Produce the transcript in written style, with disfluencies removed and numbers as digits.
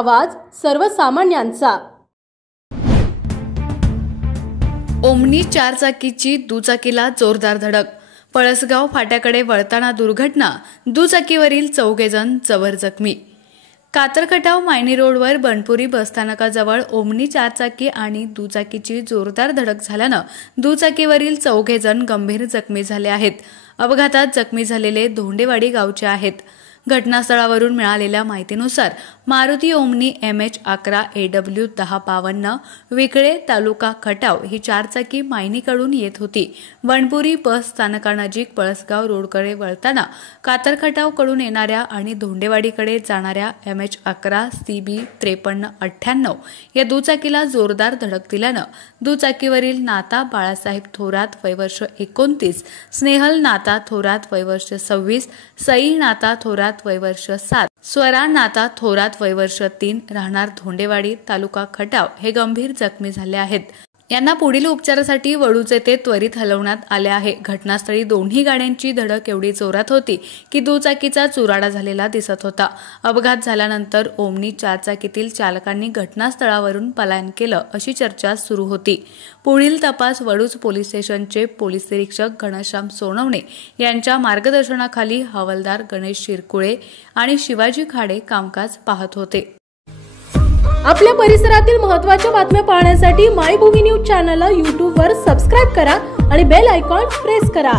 आवाज सर्वसामान्यांचा। ओमनी चारचाकीची दुचाकीला जोरदार धडक। पळसगाव फाट्याकडे वळताना दुर्घटना, दुचाकीवरील 4 जण जबर जखमी। कातरखटाव मायनी रोडवर बनपुरी बसस्थानकाजवळ ओमनी चारचाकी आणि दुचाकीची जोरदार धडक झाल्यानं दुचाकीवरील 4 जण गंभीर जखमी झाले आहेत। अपघातात जखमी झालेले धोंडेवाडी गावचे आहेत। घटनास्थळावरून मिळालेल्या माहितीनुसार मारुती ओमनी MH11 AW 1052 विकळे तालुका खटाव ही चारचाकी मायनीकडून येत होती। बनपुरी बस स्थानकानजीक पळसगाव रोडकडे वळताना कातरखटावकडून येणाऱ्या आणि धोंडेवाडीकडे जाणाऱ्या MH11 CB 5398 या दुचाकीला जोरदार धडक दिल्यानं दुचाकीवरील नाता बाळासाहेब थोरात वय वर्ष 29, स्नेहल नाता थोरात वय वर्ष 26, सई नाता थोरात वय वर्ष 7, स्वरा नाता थोरात वय वर्ष 3 राहणार धोंडेवाडी तालुका खटाव हे गंभीर जखमी झाले आहेत। यांना पुढील उपचारासाठी वडूच येथे त्वरित हलवण्यात आले आहे। घटनास्थळी दोन्ही गाड्यांची धडक एवढी जोरात होती की दुचाकीचा चुराडा झालेला दिसत होता। अपघात झाल्यानंतर ओमनी चारचाकीतील चालकांनी घटनास्थळावरून पलायन केलं अशी चर्चा सुरू होती। पुढील तपास वडूच पोलीस स्टेशनचे पोलीस निरीक्षक घनश्याम सोनवणे यांच्या मार्गदर्शनाखाली हवालदार गणेश शिरकुळे आणि शिवाजी खाडे कामकाज पाहत होते। आपल्या परिसरातील महत्त्वाच्या बातम्या पाहण्यासाठी मायभूमी न्यूज चॅनलला YouTube वर सबस्क्राइब करा आणि बेल आयकॉन प्रेस करा।